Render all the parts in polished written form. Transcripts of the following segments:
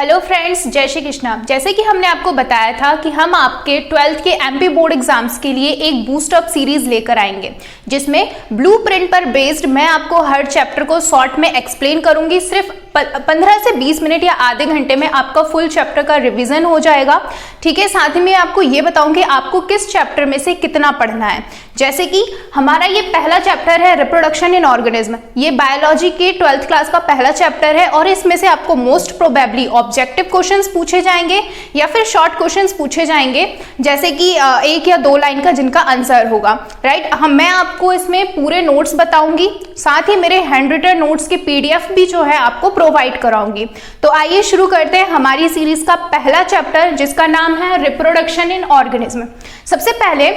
Hello friends, जय श्री कृष्णा। जैसे कि हमने आपको बताया था कि हम आपके 12th के एमपी बोर्ड एग्जाम्स के लिए एक बूस्ट अप सीरीज लेकर आएंगे, जिसमें ब्लूप्रिंट पर बेस्ड मैं आपको हर चैप्टर को शॉर्ट में एक्सप्लेन करूंगी। सिर्फ 15 से 20 मिनट या आधे घंटे में आपका फुल चैप्टर का रिवीजन हो जाएगा। ठीक है, साथ ही में आपको ये बताऊंगी आपको किस चैप्टर में से कितना पढ़ना है। जैसे कि हमारा ये पहला चैप्टर है रिप्रोडक्शन इन ऑर्गेनिज्म। ये बायोलॉजी के 12th क्लास का पहला चैप्टर है और इसमें से आपको मोस्ट प्रोबेबली ऑब्जेक्टिव क्वेश्चंस पूछे जाएंगे या फिर शॉर्ट क्वेश्चंस पूछे जाएंगे, जैसे कि 1 या 2 लाइन का जिनका आंसर होगा। राइट, मैं आपको इसमें पूरे नोट्स बताऊंगी, साथ ही मेरे हैंड रिटन नोट्स की पीडीएफ भी जो है आपको प्रोवाइड कराऊंगी। तो आइए शुरू करते हैं हमारी सीरीज का पहला चैप्टर, जिसका नाम है रिप्रोडक्शन इन ऑर्गेनिज्म। सबसे पहले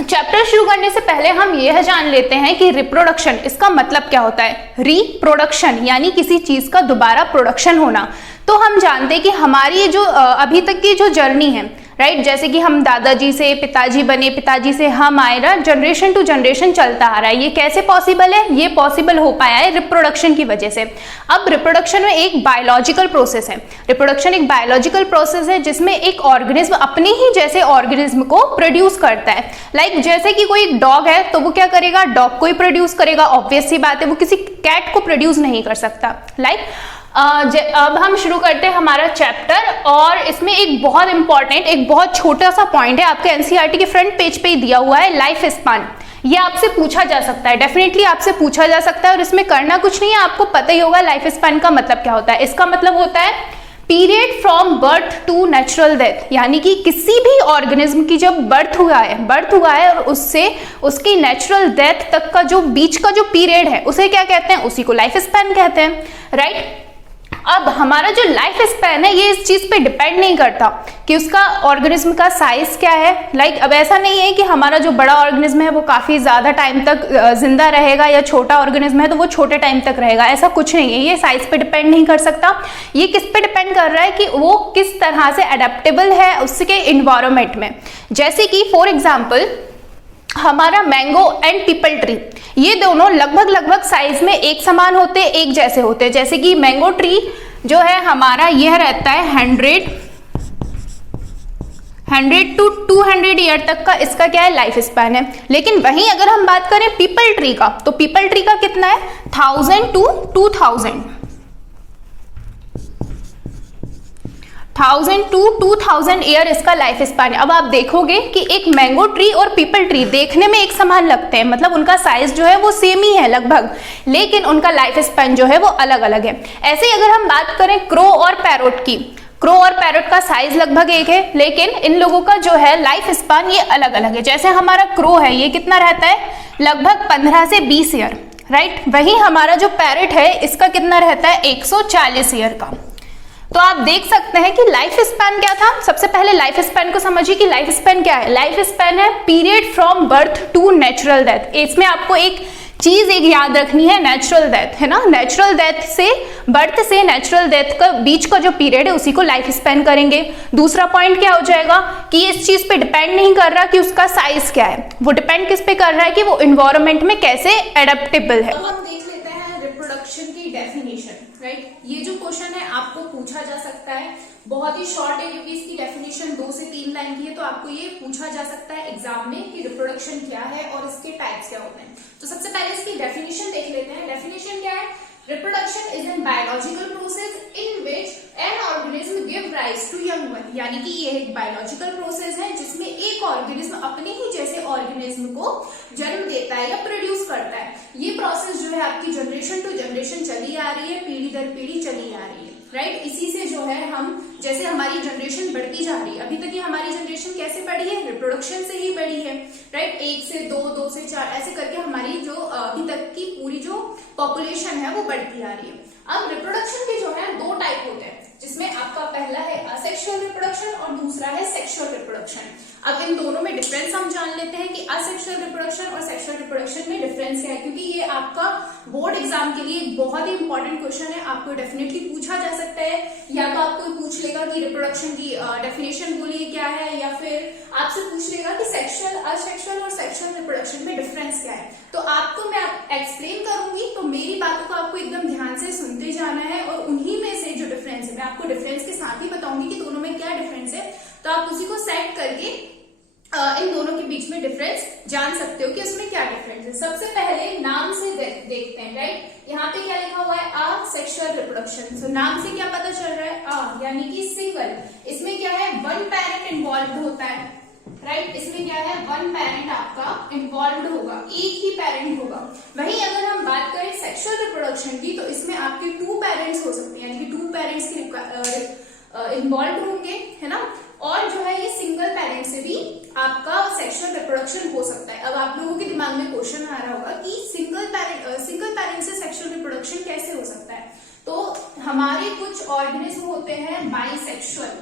चैप्टर शुरू करने से पहले हम यह जान लेते हैं कि रिप्रोडक्शन, इसका मतलब क्या होता है। रिप्रोडक्शन यानी किसी चीज का दोबारा प्रोडक्शन होना। तो हम जानते हैं कि हमारी जो अभी तक की जो जर्नी है, राइट, जैसे कि हम दादाजी से पिताजी बने, पिताजी से हम आए ना, जनरेशन टू जनरेशन चलता आ रहा है। ये कैसे पॉसिबल है? ये पॉसिबल हो पाया है रिप्रोडक्शन की वजह से। अब रिप्रोडक्शन में एक बायोलॉजिकल प्रोसेस है। रिप्रोडक्शन एक बायोलॉजिकल प्रोसेस है जिसमें एक ऑर्गेनिज्म अपने ही जैसे ऑर्गेनिज्म को प्रोड्यूस करता है। लाइक जैसे कि कोई डॉग है तो वो क्या करेगा? डॉग को ही प्रोड्यूस करेगा। ऑब्वियस सी बात है, वो किसी कैट को प्रोड्यूस नहीं कर सकता। लाइक अब हम शुरू करते हैं हमारा चैप्टर, और इसमें एक बहुत इंपॉर्टेंट, एक बहुत छोटा सा पॉइंट है, आपके एनसीईआरटी के फ्रंट पेज पे ही दिया हुआ है, लाइफ स्पान। ये आपसे पूछा जा सकता है, डेफिनेटली आपसे पूछा जा सकता है, और इसमें करना कुछ नहीं है, आपको पता ही होगा लाइफ स्पान का मतलब क्या होता है। इसका मतलब होता है period from birth to natural death, यानी कि किसी भी ऑर्गेनिज्म की जब बर्थ हुआ है और उससे उसकी नेचुरल डेथ तक का जो बीच का जो पीरियड है, उसे क्या कहते हैं? उसी को लाइफ स्पैन कहते हैं। राइट, अब हमारा जो लाइफ स्पैन है ये इस चीज पे डिपेंड नहीं करता कि उसका ऑर्गेनिज्म का साइज क्या है। लाइक अब ऐसा नहीं है कि हमारा जो बड़ा ऑर्गेनिज्म है वो काफी ज्यादा टाइम तक जिंदा रहेगा, या छोटा ऑर्गेनिज्म है तो वो छोटे टाइम तक रहेगा। ऐसा कुछ नहीं है, ये साइज पे डिपेंड नहीं कर सकता। ये किस पे डिपेंड कर रहा है कि वो किस तरह से अडेप्टेबल है उसके इन्वायरमेंट में। जैसे कि फॉर एग्जाम्पल हमारा मैंगो एंड पीपल ट्री, ये दोनों लगभग साइज में एक समान होते, एक जैसे होते। जैसे कि मैंगो ट्री जो है हमारा यह रहता है 100 टू 200 ईयर तक का इसका क्या है? लाइफ स्पैन है। लेकिन वहीं अगर हम बात करें पीपल ट्री का, तो पीपल ट्री का कितना है? 1000 टू 2000 ईयर इसका लाइफ स्पैन है। अब आप देखोगे कि एक मैंगो ट्री और पीपल ट्री देखने में एक समान लगते हैं, मतलब उनका साइज जो है वो सेम ही है लगभग, लेकिन उनका लाइफ स्पैन जो है वो अलग अलग है। ऐसे ही अगर हम बात करें क्रो और पैरोट की, क्रो और पैरोट का साइज लगभग एक है, लेकिन इन लोगों का जो है लाइफ स्पैन ये अलग अलग है। जैसे हमारा क्रो है ये कितना रहता है? लगभग 15 से 20 ईयर। राइट, वहीं हमारा जो पैरोट है इसका कितना रहता है? 140 ईयर का। तो आप देख सकते हैं कि लाइफ स्पैन क्या था। सबसे पहले लाइफ स्पैन को समझिए कि लाइफ स्पैन क्या है। लाइफ स्पैन है period from birth to natural death. इसमें आपको एक चीज याद रखनी है, नेचुरल डेथ है ना। नेचुरल डेथ से, बर्थ से नेचुरल डेथ का बीच का जो पीरियड है उसी को लाइफ स्पैन करेंगे। दूसरा पॉइंट क्या हो जाएगा कि इस चीज पे डिपेंड नहीं कर रहा कि उसका साइज क्या है, वो डिपेंड किस पे कर रहा है कि वो इन्वायरमेंट में कैसे एडेप्टेबल है। अब हम देख लेते हैं रिप्रोडक्शन की डेफिनेशन। राइट, ये जो क्वेश्चन है आपको पूछा जा सकता है, बहुत ही शॉर्ट है क्योंकि इसकी डेफिनेशन 2 से 3 लाइन की है, तो आपको ये पूछा जा सकता है एग्जाम में कि रिप्रोडक्शन क्या है और इसके टाइप्स क्या होते हैं। तो सबसे पहले इसकी डेफिनेशन देख लेते हैं। डेफिनेशन क्या है? Reproduction is an biological process in which an organism give rise to young one, यानी कि ये एक बायोलॉजिकल प्रोसेस है जिसमें एक ऑर्गेनिज्म अपने ही जैसे ऑर्गेनिज्म को जन्म देता है या प्रोड्यूस करता है। ये प्रोसेस जो है आपकी जनरेशन टू जनरेशन चली आ रही है, पीढ़ी दर पीढ़ी चली आ रही है। राइट, इसी से जो है हम, जैसे हमारी जनरेशन बढ़ती जा रही है, अभी तक की हमारी जनरेशन कैसे बढ़ी है? रिप्रोडक्शन से ही बढ़ी है। राइट, 1 से 2, 2 से 4, ऐसे करके हमारी जो अभी तक की पूरी जो पॉपुलेशन है वो बढ़ती आ रही है। अब रिप्रोडक्शन के जो है 2 टाइप होते हैं, जिसमें आपका पहला है असेक्सुअल रिप्रोडक्शन और दूसरा है सेक्सुअल रिप्रोडक्शन। अब इन दोनों में डिफरेंस हम जान लेते हैं कि असेक्सुअल रिप्रोडक्शन और सेक्सुअल रिप्रोडक्शन में डिफरेंस क्या है, क्योंकि ये आपका बोर्ड एग्जाम के लिए एक बहुत ही इंपॉर्टेंट क्वेश्चन है। आपको डेफिनेटली पूछा जा सकता है, या तो आपको पूछ लेगा कि रिप्रोडक्शन की डेफिनेशन बोलिए क्या है, या फिर आपसे पूछ लेगा कि सेक्सुअल, असेक्सुअल और सेक्सुअल रिप्रोडक्शन में डिफरेंस क्या है। तो आपको मैं एक्सप्लेन करूंगी, तो मेरी बातों को आपको एकदम ध्यान से सुनते जाना है, और उन्हीं में से जो डिफरेंस है मैं आपको डिफरेंस के साथ ही बताऊंगी कि दोनों में क्या डिफरेंस है, तो आप उसी को सेट करके इन दोनों के बीच में डिफरेंस जान सकते हो कि उसमें क्या डिफरेंस है। सबसे पहले नाम से देखते हैं, राइट। यहाँ पे क्या लिखा हुआ है, अ सेक्सुअल रिप्रोडक्शन। सो नाम से क्या पता चल रहा है, अ यानी कि सिंगल। इसमें क्या है, वन पेरेंट इन्वॉल्व होता है, राइट। इसमें क्या है, वन पेरेंट आपका इन्वॉल्व होगा, एक ही पेरेंट होगा। वहीं अगर हम बात करें सेक्सुअल रिप्रोडक्शन की, तो इसमें आपके टू पेरेंट्स हो सकते हैं, यानी कि टू पेरेंट्स के इन्वॉल्व होंगे, है ना। और जो है ये सिंगल पेरेंट से भी आपका सेक्सुअल रिप्रोडक्शन हो सकता है। अब आप लोगों के दिमाग में क्वेश्चन आ रहा होगा कि सिंगल पेरेंट से सेक्सुअल रिप्रोडक्शन कैसे हो सकता है। तो हमारे कुछ ऑर्गेनिज्म होते हैं बाइसेक्सुअल।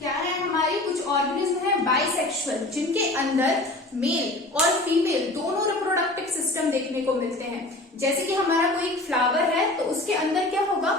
क्या है, हमारे कुछ ऑर्गेनिज्म है बाइसेक्सुअल, जिनके अंदर मेल और फीमेल दोनों रिप्रोडक्टिव सिस्टम देखने को मिलते हैं। जैसे कि हमारा कोई एक फ्लावर है, तो उसके अंदर क्या होगा,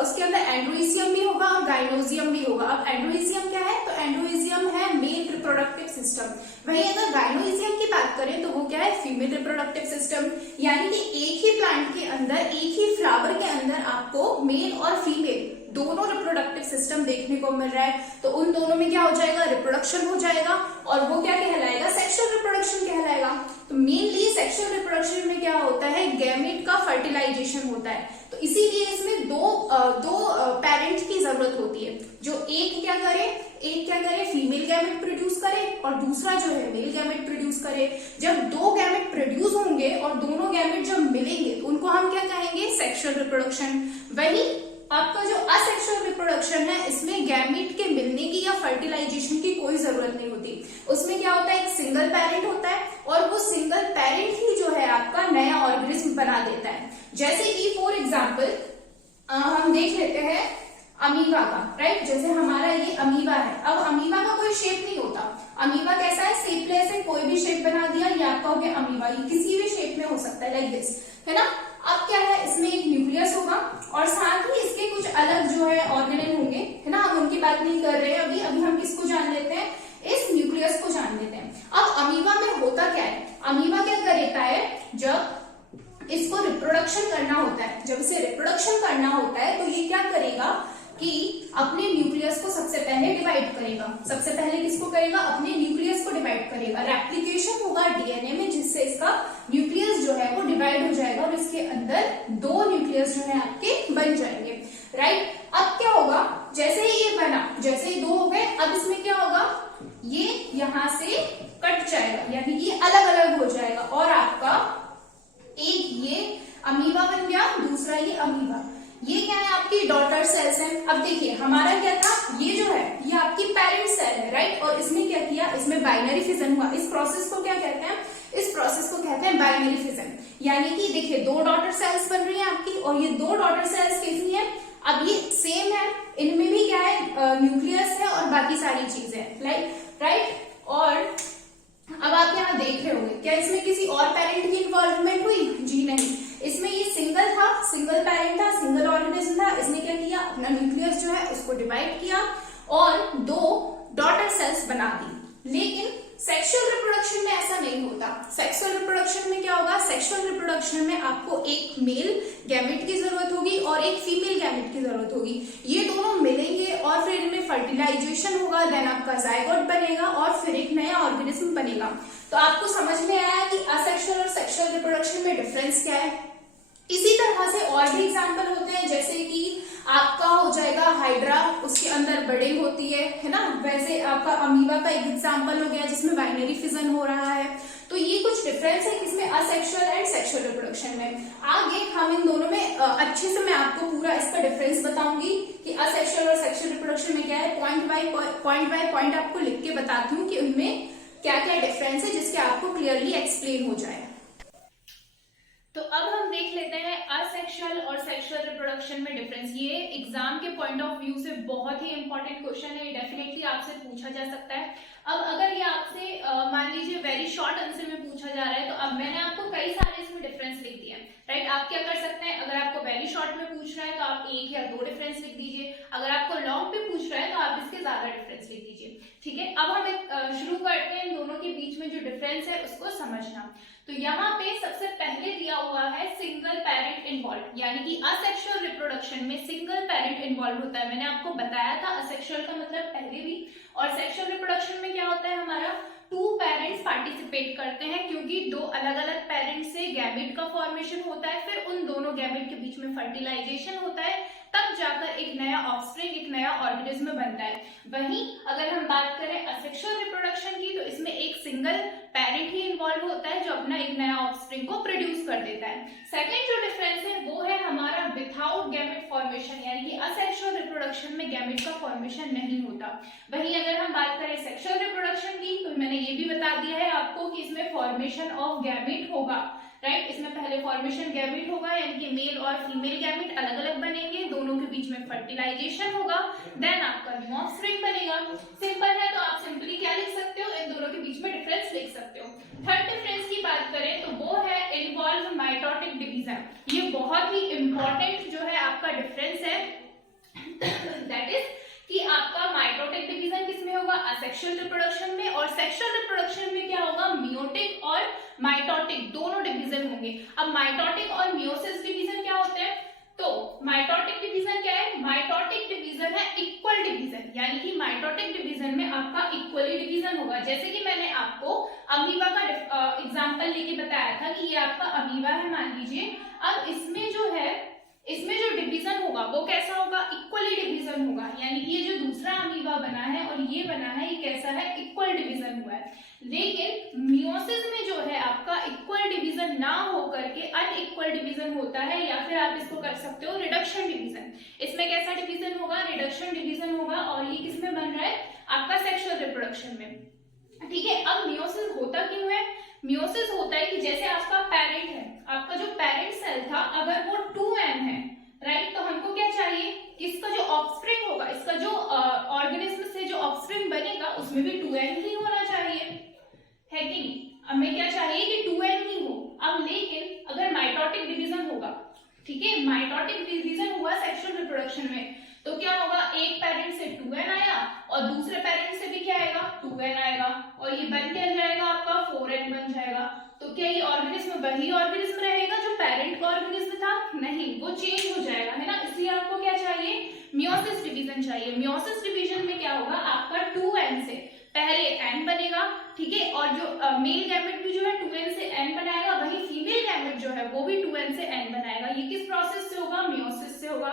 उसके अंदर एंड्रोइजियम भी होगा और गाइनोजियम भी होगा। अब एंड्रोइजियम क्या है, तो एंड्रोइजियम है मेल रिप्रोडक्टिव सिस्टम। वहीं अगर गाइनोइजियम की बात करें तो वो क्या है, फीमेल रिप्रोडक्टिव सिस्टम। यानी कि एक ही प्लांट के अंदर, एक ही फ्लावर के अंदर आपको मेल और फीमेल दोनों रिप्रोडक्टिव सिस्टम देखने को मिल रहा है। तो उन दोनों में क्या हो जाएगा, रिप्रोडक्शन हो जाएगा, और वो क्या कहलाएगा, सेक्सुअल रिप्रोडक्शन कहलाएगा। तो मेनली सेक्सुअल रिप्रोडक्शन में क्या होता है, गैमेट का फर्टिलाइजेशन होता है। तो इसीलिए इसमें दो पेरेंट्स की जरूरत होती है, जो एक क्या करे फीमेल गैमेट प्रोड्यूस करे और दूसरा जो है मेल गैमेट प्रोड्यूस करे। जब दो गैमेट प्रोड्यूस होंगे और दोनों गैमेट जब मिलेंगे तो उनको हम क्या कहेंगे, सेक्सुअल रिप्रोडक्शन। वही आपका जो असेक्सुअल रिप्रोडक्शन है, इसमें गैमेट के मिलने की या फर्टिलाइजेशन की कोई जरूरत नहीं होती। उसमें क्या होता है, एक सिंगल पेरेंट होता है और वो सिंगल पेरेंट ही जो है आपका नया ऑर्गेनिज्म बना देता है। जैसे कि फॉर एग्जाम्पल हम देख लेते हैं अमीबा का, राइट। जैसे हमारा ये अमीबा है। अब अमीबा का कोई शेप नहीं होता, अमीबा कैसा है, शेपलेस है, कोई भी शेप बना दिया, ये आपका हो गया अमीबा। ये किसी भी शेप में हो सकता है, लाइक दिस, है ना। अब क्या है, इसमें एक न्यूक्लियस होगा और साथ ही इसके कुछ अलग जो है ऑर्गेनेल होंगे, है ना। हम उनकी बात नहीं कर रहे हैं अभी हम किसको जान लेते हैं, इस न्यूक्लियस को जान लेते हैं। अब अमीबा में होता क्या है, अमीबा क्या करता है, जब इसको रिप्रोडक्शन करना होता है, जब इसे रिप्रोडक्शन करना होता है, तो ये क्या करेगा कि अपने न्यूक्लियस को सबसे पहले डिवाइड करेगा। सबसे पहले किसको करेगा, अपने न्यूक्लियस को डिवाइड करेगा। रेप्लिकेशन होगा डीएनए में, जिससे इसका न्यूक्लियस जो है वो डिवाइड हो जाएगा और इसके अंदर दो न्यूक्लियस जो है आपके बन जाएंगे, राइट। अब क्या होगा, जैसे ही ये बना, जैसे ही दो हो गए, अब इसमें क्या होगा, ये यहां से कट जाएगा, यानी ये अलग अलग हो जाएगा और आपका एक ये अमीबा बन गया, दूसरा ये अमीबा। ये क्या है, आपकी डॉटर सेल्स हैं। अब देखिए हमारा क्या था, ये जो है ये आपकी पेरेंट सेल है, राइट। और इसने क्या किया, इसमें बाइनरी फिजन हुआ। इस प्रोसेस को क्या कहते हैं, इस प्रोसेस को कहते हैं बाइनरी फिजन। यानी कि देखिए दो डॉटर सेल्स बन रही हैं आपकी, और ये दो डॉटर सेल्स कैसी हैं, अब ये सेम है, इनमें भी क्या है, न्यूक्लियस है और बाकी सारी चीजें, राइट। और अब आप यहाँ देख रहे होंगे, क्या इसमें किसी और पेरेंट की इन्वॉल्वमेंट हुई, जी नहीं। इसमें ये सिंगल था, सिंगल पेरेंट था, सिंगल ऑर्गेनिज्म था। इसने क्या किया, अपना न्यूक्लियस जो है उसको डिवाइड किया और दो डॉटर सेल्स बना दी। लेकिन सेक्सुअल रिप्रोडक्शन में ऐसा नहीं होता। सेक्सुअल रिप्रोडक्शन में क्या होगा, सेक्सुअल रिप्रोडक्शन में आपको एक मेल गैमेट की जरूरत होगी और एक फीमेल गैमेट की जरूरत होगी। ये दोनों मिलेंगे और फिर इनमें फर्टिलाइजेशन होगा, देन आपका जाइगोट बनेगा और फिर एक नया ऑर्गेनिज्म बनेगा। तो आपको समझ में आया कि असेक्सुअल और सेक्सुअल रिप्रोडक्शन में डिफरेंस क्या है। इसी तरह से और भी एग्जाम्पल होते हैं, जैसे कि आपका हो जाएगा हाइड्रा, उसके अंदर बड़े होती है ना। वैसे आपका अमीबा का एक एग्जाम्पल हो गया जिसमें बाइनरी फिजन हो रहा है। तो ये कुछ डिफरेंस है इसमें असेक्सुअल एंड सेक्सुअल रिप्रोडक्शन में। आगे हम इन दोनों में अच्छे से मैं आपको पूरा इसका डिफरेंस बताऊंगी कि असेक्सुअल और सेक्सुअल रिप्रोडक्शन में क्या है। पॉइंट बाय पॉइंट आपको लिख के बताती हूँ कि उनमें क्या क्या डिफरेंस है, जिसके आपको क्लियरली एक्सप्लेन हो जाए। तो अब हम देख लेते हैं असेक्सुअल और सेक्सुअल रिप्रोडक्शन में डिफरेंस। ये एग्जाम के पॉइंट ऑफ व्यू से बहुत ही इंपॉर्टेंट क्वेश्चन है, ये डेफिनेटली आपसे पूछा जा सकता है। अब अगर ये आपसे मान लीजिए वेरी शॉर्ट आंसर में पूछा जा रहा है, तो अब मैंने आपको कई सारे इसमें डिफरेंस लिख दिए हैं, राइट। आप क्या कर सकते हैं, अगर आपको वेरी शॉर्ट में पूछ रहा है तो आप 1 या 2 डिफरेंस लिख दीजिए, अगर आपको लॉन्ग पे पूछ रहा है तो आप इसके ज्यादा डिफरेंस लिख दीजिए। ठीक है, अब हम शुरू करते हैं इन दोनों के बीच में जो डिफरेंस है उसको समझना। तो यहाँ पे सबसे पहले दिया हुआ है सिंगल पेरेंट इन्वॉल्व, यानी कि असेक्सुअल रिप्रोडक्शन में सिंगल पेरेंट इन्वॉल्व होता है। मैंने आपको बताया था असेक्सुअल का मतलब पहले भी, और सेक्सुअल रिप्रोडक्शन में क्या होता है, हमारा 2 पेरेंट्स पार्टिसिपेट करते हैं, क्योंकि 2 अलग अलग पेरेंट्स से गैमेट का फॉर्मेशन होता है, फिर उन दोनों गैमेट के बीच में फर्टिलाइजेशन होता है, तब जाकर एक नया ऑफस्प्रिंग, एक नया ऑर्गेनिज्म बनता है। वहीं अगर हम बात करें असेक्सुअल रिप्रोडक्शन की, तो इसमें एक सिंगल पेरेंट ही इन्वॉल्व होता है जो अपना एक नया ऑफस्प्रिंग को प्रोड्यूस कर देता है। सेकेंड जो डिफरेंस है वो है हमारा विथआउट गैमेट फॉर्मेशन, यानी कि असेक्सुअल रिप्रोडक्शन में गैमेट का फॉर्मेशन नहीं होता। वहीं अगर हम बात करें सेक्सुअल रिप्रोडक्शन की, तो मैंने ये भी बता दिया है आपको कि इसमें फॉर्मेशन ऑफ गैमेट होगा, राइट। इसमें पहले फॉर्मेशन गैमेट होगा, यानी कि मेल और फीमेल गैमेट अलग अलग बनेंगे, दोनों के बीच में फर्टिलाइजेशन होगा, देन आपका न्यू ऑफस्प्रिंग बनेगा। सिंपल है, तो आप सिंपली क्या लिख सकते हो, इन दोनों के बीच में डिफरेंस लिख सकते हो। थर्ड डिफरेंस की बात करें तो वो है इन्वॉल्व माइटोटिक डिवीजन। ये बहुत ही इंपॉर्टेंट जो है आपका डिफरेंस है, दैट इज कि आपका माइटोटिक डिवीजन किसमें होगा, असेक्सुअल रिप्रोडक्शन में, और सेक्सुअल रिप्रोडक्शन में क्या होगा, मियोटिक और माइटोटिक दोनों डिवीजन होंगे। अब माइटोटिक और मियोसिस डिवीजन क्या होता है, तो माइटोटिक डिवीजन क्या है, माइटोटिक डिवीजन है इक्वल डिवीजन, यानी कि माइटोटिक डिवीजन में आपका इक्वली डिवीजन होगा। जैसे कि मैंने आपको अमीबा का एग्जांपल लेके बताया था कि ये आपका अमीबा है मान लीजिए, अब इसमें जो डिवीजन होगा वो कैसा होगा, इक्वली डिवीजन होगा, यानी कि ये जो दूसरा अमीबा बना है और ये बना है, ये कैसा है, इक्वल डिवीजन हुआ है। लेकिन मियोसिस में जो है आपका इक्वल डिवीजन ना होकर के अनइक्वल डिवीजन होता है, या फिर आप इसको कर सकते हो रिडक्शन डिवीजन। इसमें कैसा डिवीजन होगा, रिडक्शन डिवीजन होगा, और ये किसमें बन रहा है, आपका सेक्सुअल रिप्रोडक्शन में। ठीक है, अब मियोसिस होता क्यों है, मियोसिस होता है कि जैसे आपका पेरेंट है, आपका जो पेरेंट सेल था अगर वो 2n है, राइट, तो हमको क्या चाहिए, इसका जो ऑफस्प्रिंग होगा, इसका जो ऑर्गेनिज्म से जो ऑफस्प्रिंग बनेगा उसमें भी 2n ही होना चाहिए, है कि नहीं। हमें क्या चाहिए कि 2n ही हो। अब लेकिन अगर माइटोटिक डिवीजन होगा, ठीक है, माइटोटिक डिवीजन हुआ सेक्सुअल रिप्रोडक्शन में, तो क्या होगा, एक पेरेंट से 2n आया और दूसरे पेरेंट से भी क्या आएगा, 2n आएगा, और ये बन क्या जाएगा, आपका 4n बन जाएगा। तो क्या ये ऑर्गेनिज्म वही ऑर्गेनिज्म रहेगा जो पेरेंट का ऑर्गेनिज्म था, नहीं, वो चेंज हो जाएगा, है ना। इसलिए आपको क्या चाहिए, मियोसिस डिवीजन चाहिए। मियोसिस डिवीजन में क्या होगा, आपका 2n से पहले n बनेगा, ठीक है, और जो मेल गैमेट भी जो है 2n से n बनाएगा, वही फीमेल गैमेट जो है वो भी 2n से n बनाएगा। ये किस प्रोसेस से होगा, मियोसिस से होगा।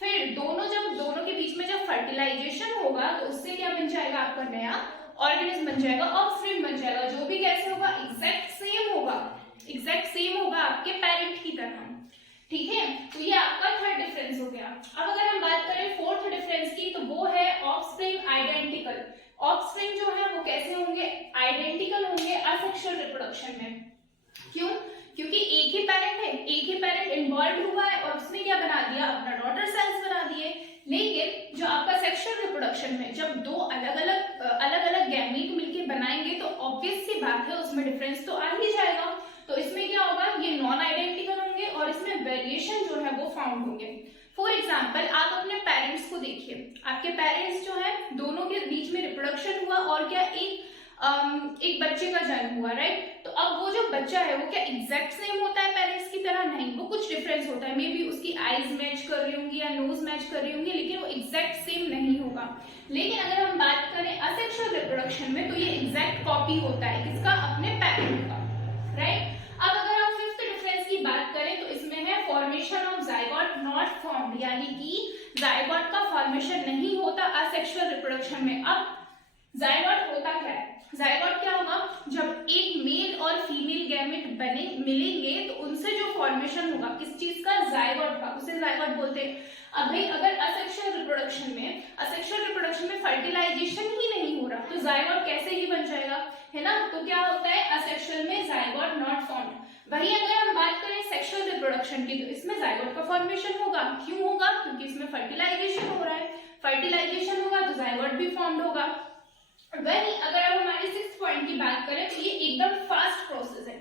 फिर दोनों के बीच में जब फर्टिलाइजेशन होगा तो उससे क्या बन जाएगा, आपका नया ऑर्गेनिज्म बन जाएगा, ऑफस्प्रिंग बन जाएगा, जो भी कैसे होगा, एग्जैक्ट सेम होगा आपके पेरेंट की तरह। ठीक है, तो ये आपका थर्ड डिफरेंस हो गया। अब अगर हम बात करें फोर्थ डिफरेंस की, तो वो है ऑफस्प्रिंग आइडेंटिकल। ऑफस्प्रिंग जो है वो कैसे होंगे, आइडेंटिकल होंगे असेक्सुअल रिप्रोडक्शन में। क्यों, क्योंकि एक ही पेरेंट इन्वॉल्व हुआ है और उसने क्या बना दिया, अपना डॉटर सेल्स बना दिए। लेकिन जो आपका सेक्सुअल रिप्रोडक्शन में जब 2 अलग अलग गैमीट मिलके बनाएंगे तो ऑब्वियस सी बात है उसमें डिफरेंस तो आ ही जाएगा। तो इसमें क्या होगा, ये नॉन आइडेंटिकल होंगे और इसमें वेरिएशन जो है वो फाउंड होंगे। फॉर एग्जाम्पल, आप अपने पेरेंट्स को देखिए, आपके पेरेंट्स जो है दोनों के बीच में रिप्रोडक्शन हुआ और क्या एक बच्चे का जन्म हुआ, राइट। तो अब वो जो बच्चा है वो क्या एग्जैक्ट सेम होता है पेरेंट्स की तरह, नहीं, वो कुछ डिफरेंस होता है। मे बी उसकी आईज मैच कर रही होंगी या नोज मैच कर रही होंगी, लेकिन वो एग्जैक्ट सेम नहीं होगा। लेकिन अगर हम बात करें असेक्सुअल रिप्रोडक्शन में, तो ये एग्जैक्ट कॉपी होता है किसका, अपने पेरेंट का, राइट। अब अगर हम फिफ्थ डिफरेंस की बात करें तो इसमें है formation of zygote not formed, यानी कि जाइगोट का फॉर्मेशन नहीं होता असेक्सुअल रिप्रोडक्शन में। अब जाइगोट होता क्या है, जाइगोट क्या होगा, जब एक मेल और फीमेल गैमेट मिलेंगे तो उनसे जो फॉर्मेशन होगा किस चीज का, जाइगोट का, उसे जाइगोट बोलते हैं। अब भाई अगर असेक्सुअल रिप्रोडक्शन में फर्टिलाइजेशन ही नहीं हो रहा तो जाइगोट कैसे ही बन जाएगा, है ना। तो क्या होता है, असेक्सुअल में जाइगोट नॉट फॉर्म्ड। वही अगर हम बात करें सेक्सुअल रिप्रोडक्शन की, तो इसमें जाइगोट का फॉर्मेशन होगा। क्यों होगा, क्योंकि इसमें फर्टिलाइजेशन हो रहा है, फर्टिलाइजेशन होगा तो जाइगोट भी फॉर्म्ड होगा। वही अगर अब हमारे 6th पॉइंट की बात करें तो ये एकदम फास्ट प्रोसेस है।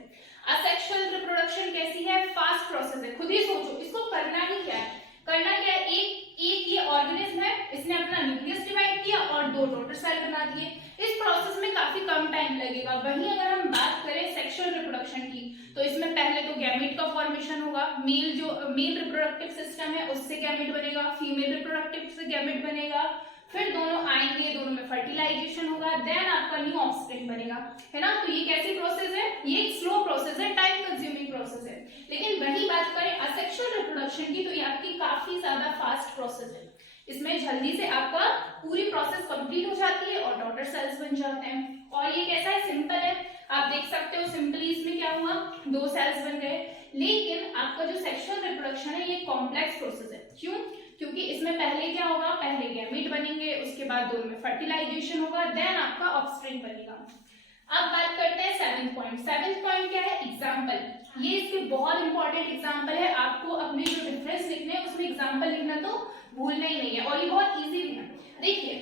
असेक्सुअल रिप्रोडक्शन कैसी है? फास्ट प्रोसेस है। खुद ही सोचो इसको करना ही क्या है। करना क्या है, एक ये ऑर्गेनिज्म है, इसने अपना न्यूक्लियस डिवाइड किया और 2 डॉटर सेल बना दिए। इस प्रोसेस में काफी कम टाइम लगेगा। वहीं अगर हम बात करें सेक्सुअल रिप्रोडक्शन की, तो इसमें पहले तो गैमेट का फॉर्मेशन होगा। मेल रिप्रोडक्टिव सिस्टम है उससे गैमेट बनेगा, फीमेल रिप्रोडक्टिव से गैमेट बनेगा, फिर दोनों आएंगे, दोनों में फर्टिलाइजेशन होगा, देन आपका न्यू ऑफस्प्रिंग बनेगा, है ना। तो ये कैसी प्रोसेस है? ये एक स्लो प्रोसेस है, टाइम कंज्यूमिंग प्रोसेस है। लेकिन वही बात करें असेक्सुअल रिप्रोडक्शन की, तो ये आपकी काफी ज्यादा फास्ट प्रोसेस है। इसमें जल्दी से आपका पूरी प्रोसेस कंप्लीट हो जाती है और डॉटर सेल्स बन जाते हैं। और ये कैसा है? सिंपल है। आप देख सकते हो सिंपली इसमें क्या हुआ, 2 सेल्स बन गए। लेकिन आपका जो सेक्सुअल रिप्रोडक्शन है ये कॉम्प्लेक्स प्रोसेस है। क्यों? क्योंकि इसमें पहले क्या होगा, पहले गैमेट बनेंगे, उसके बाद दोनों में फर्टिलाइजेशन होगा, देन आपका ऑफस्प्रिंग बनेगा। अब बात करते हैं 7th पॉइंट। 7th पॉइंट क्या है? एग्जाम्पल। ये इसके बहुत इंपॉर्टेंट एग्जाम्पल है। आपको अपने जो डिफरेंस लिखने हैं उसमें एग्जाम्पल लिखना तो भूलना ही नहीं है, और ये बहुत इजी भी है। देखिए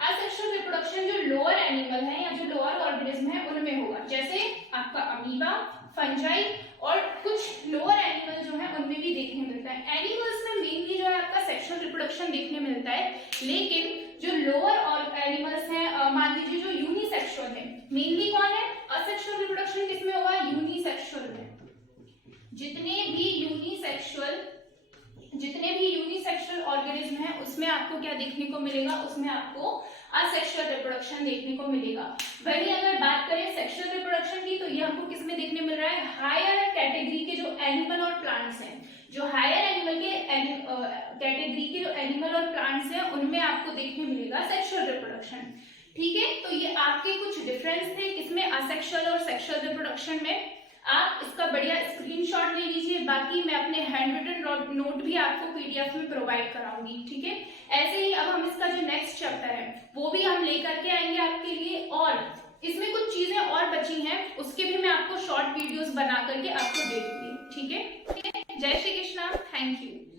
असेक्सुअल रिप्रोडक्शन जो लोअर एनिमल है या जो लोअर ऑर्गेनिज्म है उनमें होगा, जैसे आपका अमीबा, फंजाई और कुछ लोअर एनिमल जो है उनमें भी देखने मिलता है। एनिमल्स में मेनली जो है आपका सेक्सुअल रिप्रोडक्शन देखने मिलता है, लेकिन जो लोअर और एनिमल्स हैं, मान लीजिए जो यूनिसेक्सुअल है, मेनली कौन है? असेक्सुअल रिप्रोडक्शन किसमें होगा? यूनिसेक्सुअल में। जितने भी यूनिसेक्सुअल ऑर्गेनिज्म है उसमें आपको क्या देखने को मिलेगा? उसमें आपको असेक्सुअल रिप्रोडक्शन देखने को मिलेगा। वहीं अगर बात करें सेक्सुअल रिप्रोडक्शन की, तो ये हमको किसमें देखने मिल रहा है? हायर कैटेगरी के जो एनिमल और प्लांट्स हैं, जो हायर एनिमल के कैटेगरी के जो एनिमल और प्लांट्स हैं उनमें आपको देखने मिलेगा सेक्सुअल रिप्रोडक्शन। ठीक है, तो ये आपके कुछ डिफरेंस थे किसमें? असेक्सुअल और सेक्सुअल रिप्रोडक्शन में। आप इसका बढ़िया स्क्रीनशॉट ले लीजिए, बाकी मैं अपने हैंड रिटन नोट भी आपको पीडीएफ में प्रोवाइड कराऊंगी। ठीक है, ऐसे ही अब हम इसका जो नेक्स्ट चैप्टर है वो भी हम लेकर के आएंगे आपके लिए, और इसमें कुछ चीजें और बची हैं उसके भी मैं आपको शॉर्ट वीडियोस बना करके आपको दे दूंगी। ठीक है, जय श्री कृष्णा, थैंक यू।